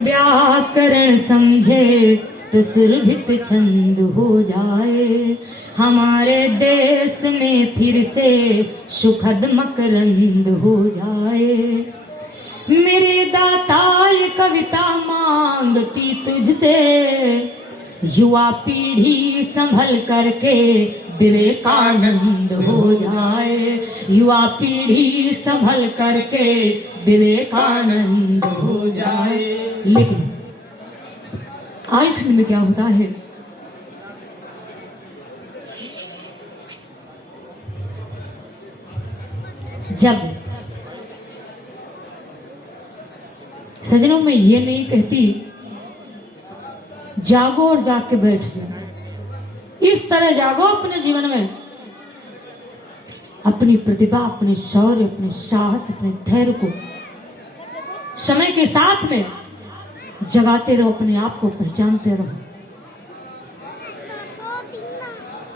व्याकरण समझे तो सुरभित छंद हो जाए। हमारे देश में फिर से सुखद मकरंद हो जाए। मेरी दाता ये कविता मांगती तुझसे, युवा पीढ़ी संभल करके विवेकानंद हो जाए। युवा पीढ़ी संभल करके विवेकानंद हो जाए। लेकिन आखिर में क्या होता है, जब सजनों में ये नहीं कहती जागो और जाग के बैठ जाओ। इस तरह जागो अपने जीवन में, अपनी प्रतिभा, अपने शौर्य, अपने साहस, अपने धैर्य को समय के साथ में जगाते रहो, अपने आप को पहचानते रहो।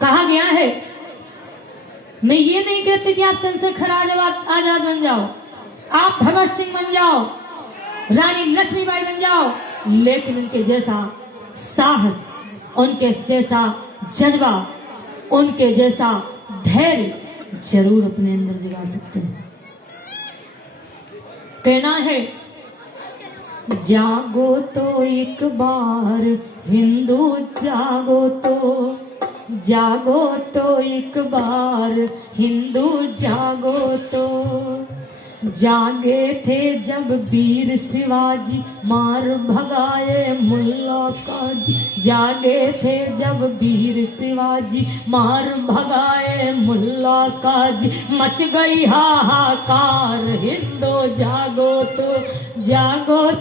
कहा गया है, मैं ये नहीं कहती कि आप चंद्रशेखर आजाद बन जाओ, आप भगत सिंह बन जाओ, रानी लक्ष्मीबाई बन जाओ, लेकिन उनके जैसा साहस, उनके जैसा जज्बा, उनके जैसा धैर्य जरूर अपने अंदर जगा सकते हैं। कहना है, जागो तो एक बार हिंदू जागो तो एक बार हिंदू जागो तो। जागे थे जब वीर शिवाजी मार भगाए मुल्ला काजी। जागे थे जब वीर शिवाजी मार भगाए मुल्ला काजी। मच गई हाहाकार हिंदू जागो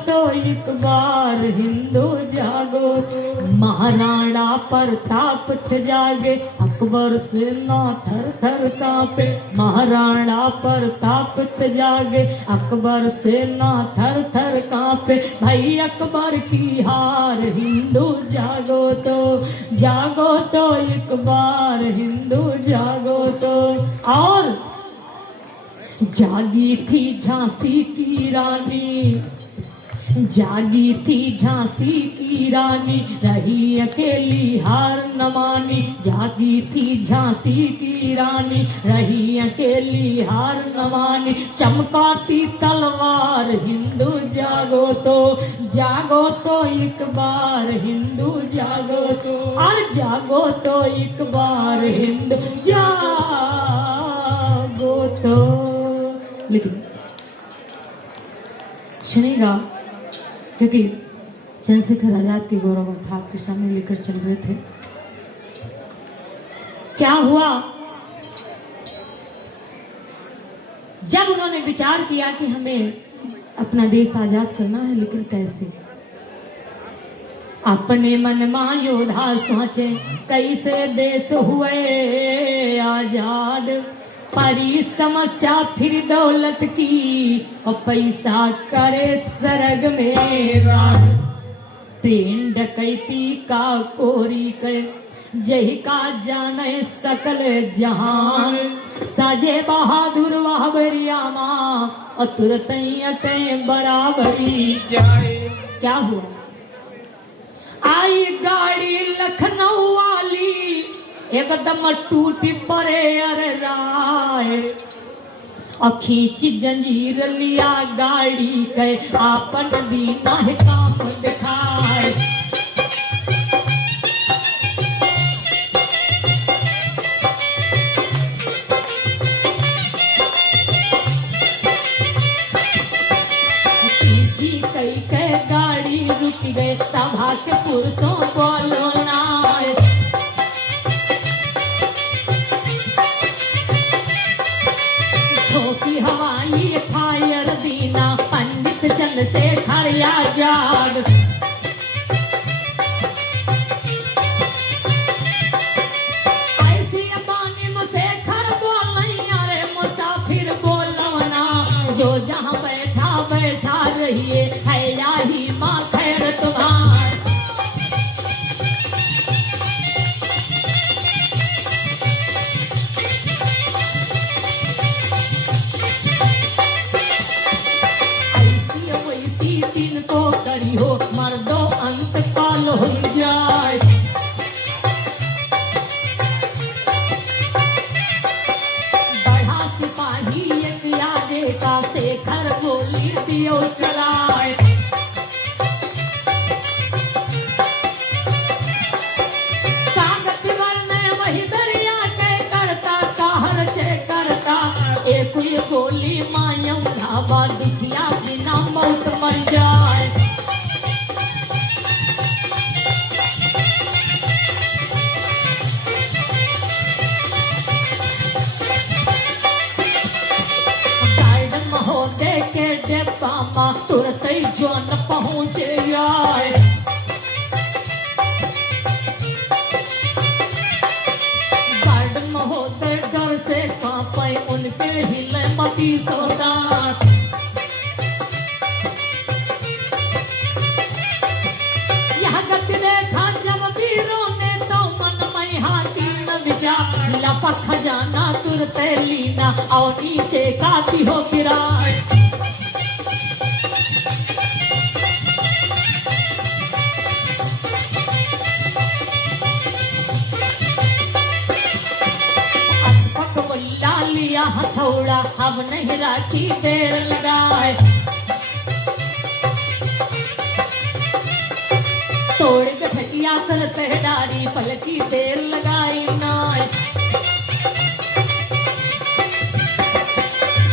तो एक बार हिंदू जागो तो। महाराणा प्रताप थे जागे, अकबर से ना थर थर कांपे। महाराणा प्रताप थे जागे, अकबर से ना थर थर कांपे। भाई अकबर की हार हिंदू जागो तो एक बार हिंदू जागो तो। और जागी थी झांसी की रानी, जागी थी झांसी की रानी, रही अकेली हार न मानी। जागी थी झांसी की रानी, रही अकेली हार न मानी। चमकाती तलवार हिंदू जागो तो एक बार हिंदू जागो तो। और जागो तो एक बार हिंदू जागो तो। लेकिन सुनेगा, क्योंकि चंद्रशेखर आजाद के गौरव गाथा आपके सामने लेकर चल रहे थे। क्या हुआ जब उन्होंने विचार किया कि हमें अपना देश आजाद करना है, लेकिन कैसे? अपने मन मा योद्धा सोचे, कैसे देश हुए आजाद। परी समस्या फिर दौलत की, और पैसा करे सरग में राज। ट्रेन डकैती का कोरी कर, जही का जाने सकल जहान। साजे बहादुर वाहबरिया माँ, और तुरंत अटे बराबरी जाए। क्या हुआ? आई गाड़ी लखनऊ वाली, एकदम टूटी पड़े अरे राय। और खींची जंजीर लिया गाड़ी के, आपन दीना है काम दिखाए। खींची कई के गाड़ी रुक गए, सभा के पुरुषों बोलो ना। हवाई फायर दीना, पंडित चंद्रशेखर आजाद। ऐसी बानी मुशेखर बोल नहीं, अरे मुसाफिर बोलो ना। जो जहाँ बैठा रहिए, है या ही माँ खैर तुम्हार। मर्दो अंत काल हो जाए। बढ़ा सिपाही एक आगे का शेखर गोली दियो चलाए। एक गोली मायम धावा दुखिया बिना मौत मर जाए। गार्डन महोदय के डेब्बा मा तुरंत ही जौन पहुंचे आए। गार्डन महोदय डर से कांपे उनके हिले मती सोदास। यह गति देखा जब वीरों ने तो मन में हाथी न विचार। लपक खजाना तुरते लीना और नीचे काती हो गिराए। लिया हथौड़ा अब नहीं राखी देर लगाए। तोड़ गठिया कर पहडारी पलकी देर लगाई नाय।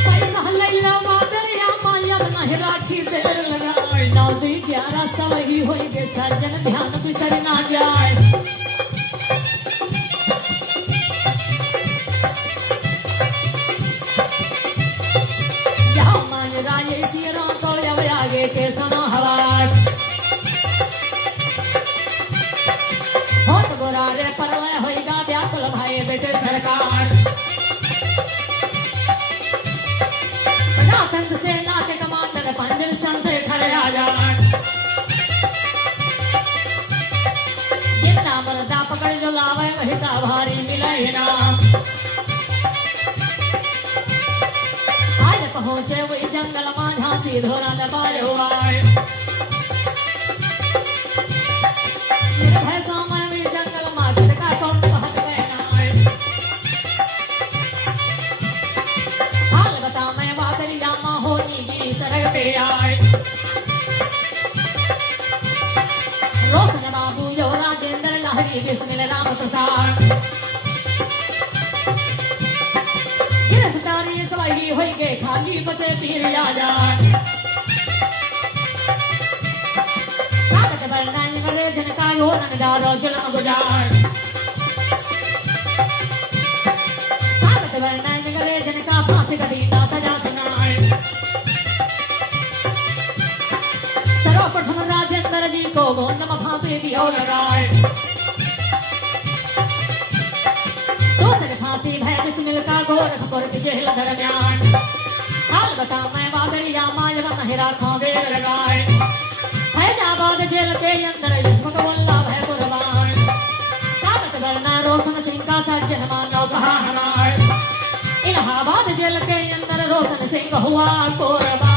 पैसा लैला मादरिया मायब नहीं राखी देर लगाए। 9-11 सब ही होइगे सर्जन ध्यान बिसर ना जाए। राजे सिरों को जब आगे के सुनो हवाट। बहुत बुरा रे परलय होइगा व्याकुल भाई बेटे सरकार। प्रजातंत्र सेना के कमांडर पंडित चंद से खड़े आ जाए। जितना मर्दा पकड़ जो लावे वही का भारी मिले ना। पहुंचे वही जंगल में झांसी धोरा दबाए हुए। निर्भय समय वही जंगल में झटका कौन हट गए नाय। हाल बता मैं बाकरी जामा होनी की सड़क पे आए। रोकने बाबू यो राजेंद्र लहरी बिस्मिल राम प्रसाद। गिरफ्तारी सवाई होई के खाली बचे पीर आजाद। ताकत बढ़ना निकले जिनका यो रंगदारो जुल्म गुजार। ताकत बढ़ना निकले जिनका फांसी कभी ना सजा सुनाए। सर्वप्रथम राजेंद्र जी को गोंद में फांसी दियो लगाए। फांसी भय बिस्मिल का गोरखपुर की जेल दरमियान। हाल बता मैं बादरिया मायब महिरा खोगे लगाए। हैदराबाद जेल के अंदर इसमत वल्लभ है कुर्बान। ताकत करना रोशन सिंह का सर्जन मानो कहा हमारे। इलाहाबाद जेल के अंदर रोशन सिंह हुआ कुर्बान।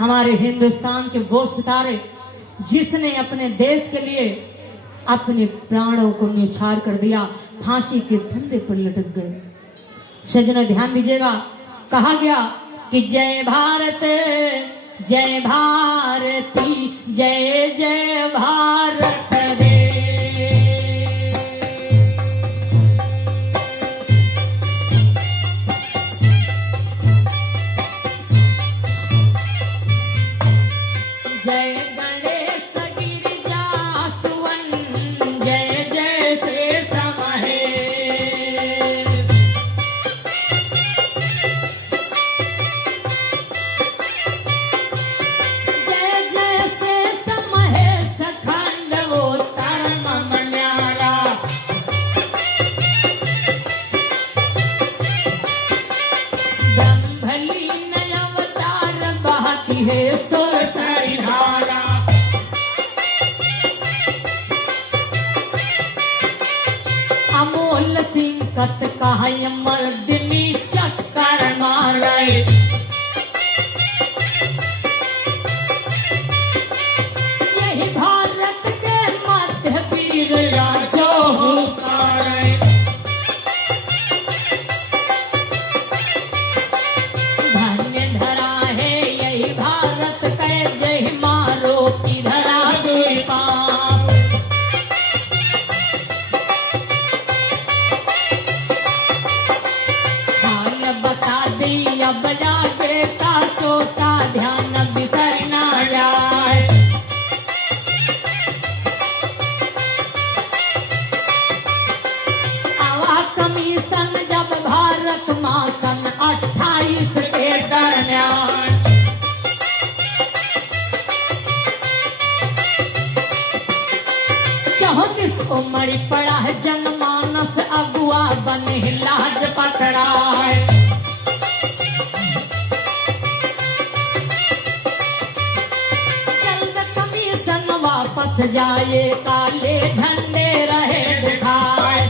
हमारे हिंदुस्तान के वो सितारे जिसने अपने देश के लिए अपने प्राणों को न्यौछावर कर दिया, फांसी के फंदे पर लटक गए। सज्जनों ध्यान दीजिएगा, कहा गया कि जय भारत जय भारती जय जय भारत रे। जय गणेश गिरिजा सुवन जय जय से समहे। जय जय से समहे सखंड वो तरम मन्यारा। ब्रह्मलीन अवतार बहती है सुर सारी धारा। अमोल सिंह ताकत का है मर्दनी चक्कर मारे। यही भारत के मध्य वीर राजो हुकारे। धन्य धरा है यही भारत के जय मारो की धरा दुई पाप। बता दी अब जागे का सोता ध्यान बिसर ना जाए। आवा कमीशन जब भारत मासन 28 के दरमियान। चौंतीस को मरी पड़ा है जनमानस अगुआ बने लाज पकड़ाए। वापस जाए काले झंडे रहे दिखाए।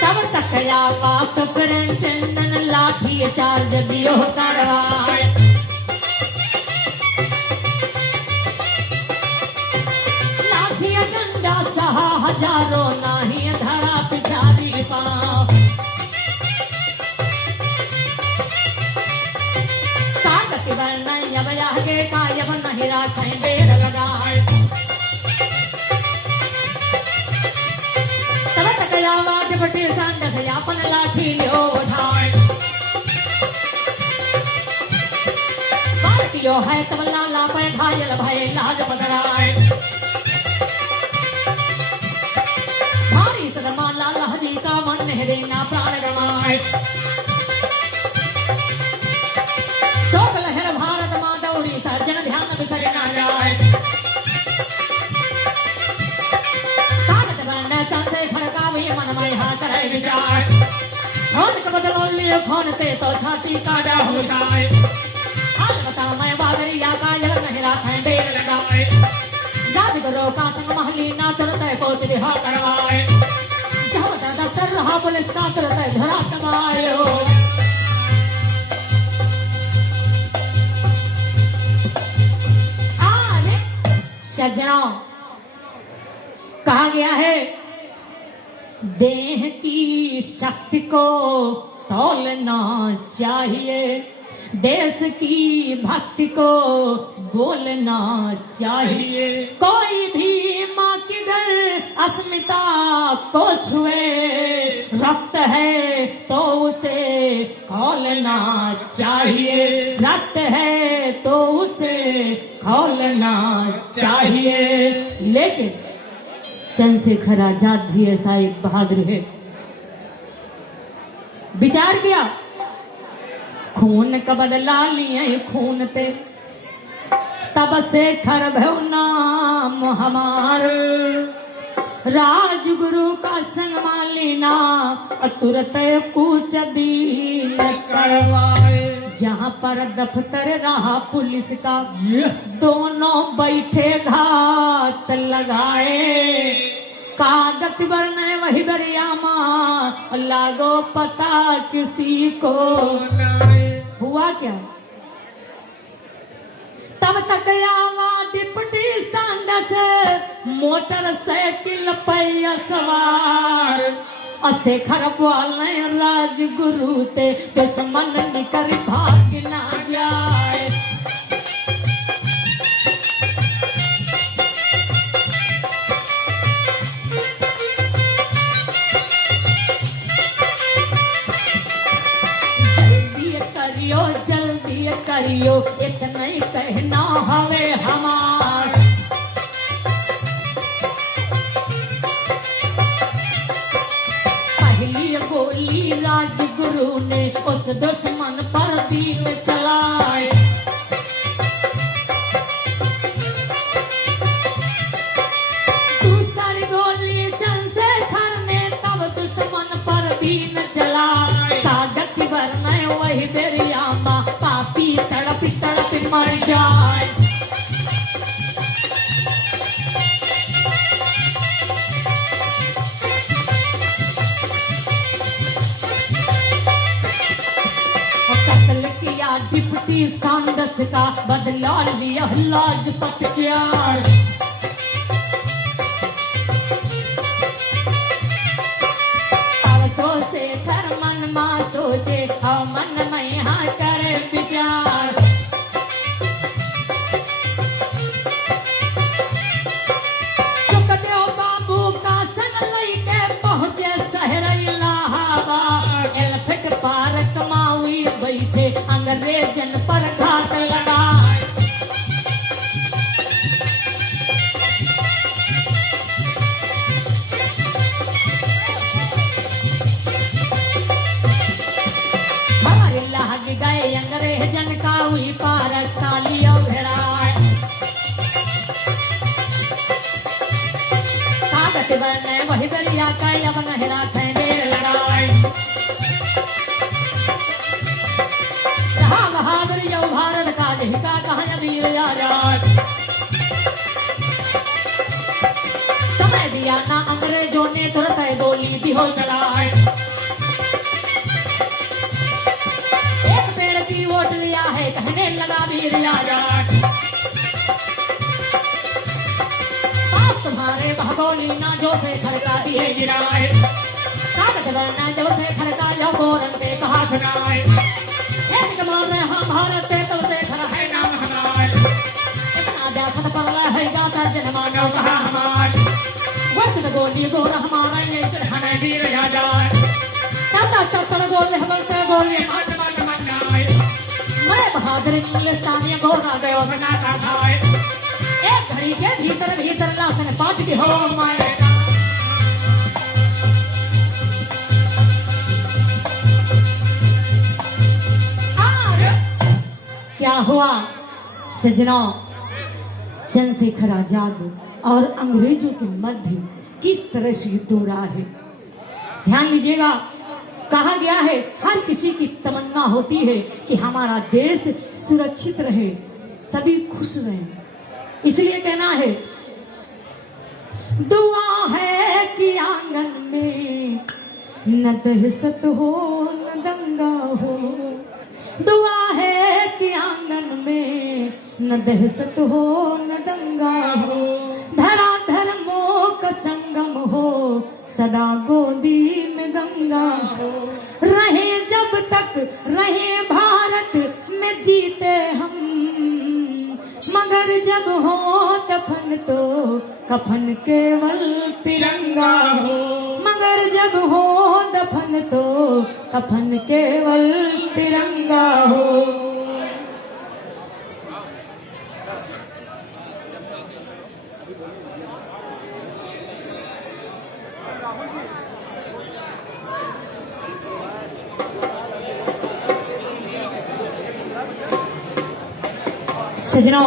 तब तक लावा सुपरिंटेंडेंट लाठी चार्ज दियो करवाए। लाठी डंडा सहा हजारों नाही धरा पिछाड़ी पाँव। के कायब नहीं राखें बेर लगाए। तब तक आवाज बटे संग से अपन लाठी लियो उठाए। भारतीयो है तब लाला पे घायल भय लाज बदराए। भारी सदमा लाला जी का मन देना प्राण गवाए। शोक लहर भारत माँ दौड़ी सर्जन ध्यान बिसर ना जाए। कागज बन चंदे खड़कावे मन में हाथ रह विचार। फोन के बदलो लिए फोन पे तो छाती काटा हो जाए। हाल बता मैं बागरिया का जल नहीं राखें बेर लगाए। जाज करो का संग महली ना तुरंत कोर्ट रिहा करवाए। जब दफ्तर रहा पुलिस का तुरंत धरा कमाए हो। सज्जनों कहा गया है देह की शक्ति को तौलना चाहिए। देश की भक्ति को बोलना चाहिए। कोई भी माँ की दर अस्मिता को छुए रक्त है तो उसे खोलना चाहिए। रक्त है तो उसे खोलना चाहिए। लेकिन चंद्रशेखर आजाद भी ऐसा एक बहादुर है। विचार किया खून का बदला लिए खून पे। तब से खर भव नाम हमार। राजगुरु का संग मालिना तुरंत कूच दीन करवाए। जहाँ पर दफ्तर रहा पुलिस का दोनों बैठे घात लगाए। कागज वरने वही दरियामा लागो पता किसी को। हुआ क्या तब तक आवा डिप्टी सांडस मोटरसाइकिल पे सवार। शेखर बोले राजगुरु ते दुश्मन निकर भाग ना जाए। जल्दी करियो इतना ही कहना हवे हमार। पहली गोली राजगुरु ने उस दुश्मन पर तीर चलाए। दूसरी गोली चंद्रशेखर ने तब दुश्मन पर तीर चलाए। कागज वरना वही दरिया माँ पापी तड़प तड़प मर जाए। जाति सांडस का बदला लिया लाजपत प्यार। तो से थर मन मा सोचे और मन में यहाँ करे विचार। सुखदेव बाबू का संग लैके पहुँचे शहर इलाहाबाद। एलफेट पार कमावी बैठे अंग्रेजन पर घात लगाए। गए अंग्रेजन का हुई पार तालियों भिड़ाए। कागज बने वही दरिया का अब नहरा ठेंगेर लगाए। जहाँ बहादुर यो भारत का लिखा कहाँ वीर आजाद। समय दिया ना अंग्रेजों ने तुरंत गोली दी हो चलाए। वोट लिया है कहने लगा वीर आजाद। आप तुम्हारे भगोली ना जो से खड़का दिए गिराए। कागज ना जो से खड़का जो गोरन पे कहा सुनाए। एक मारे हम भारत से तो से खड़ा है नाम हमारे। इतना जाखत पर है गाता जनमानो कहा हमारे। वक्त गोली गोर हमारा ये हमें वीर आजाद। चाचा चप्पल गोले हमसे गोली मार मार मनाए। मैं बहादुर इंग्लिस्तानी गोरा गयो बनाता था। एक घड़ी के भीतर भीतर लाशन पाट के हो मारे। क्या हुआ सजना, चंद्रशेखर आजाद और अंग्रेजों के मध्य किस तरह से युद्ध हो रहा है। ध्यान दीजिएगा, कहा गया है हर किसी की तमन्ना होती है कि हमारा देश सुरक्षित रहे, सभी खुश रहें। इसलिए कहना है दुआ है कि आंगन में न दहशत हो न दंगा हो। दुआ है कि आंगन में न दहशत हो न दंगा हो। धरा धर्मों का संगम हो, सदा गोदी में गंगा हो। रहे जब तक रहे भारत में जीते हम, मगर जब हो दफन तो कफन केवल तिरंगा हो। मगर जब हो दफन तो कफन केवल तिरंगा हो। सजनों,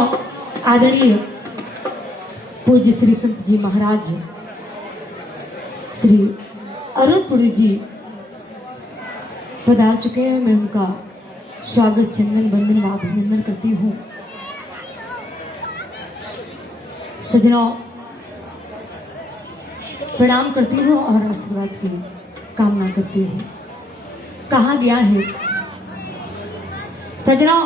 आदरणीय पूज्य श्री संत जी महाराज श्री अरुणपुरी जी पधार चुके हैं। मैं उनका स्वागत चंदन बंदन व अभिनंदन करती हूँ। सजनों, प्रणाम करती हूँ और आशीर्वाद की कामना करती हूँ। कहा गया है सजनों,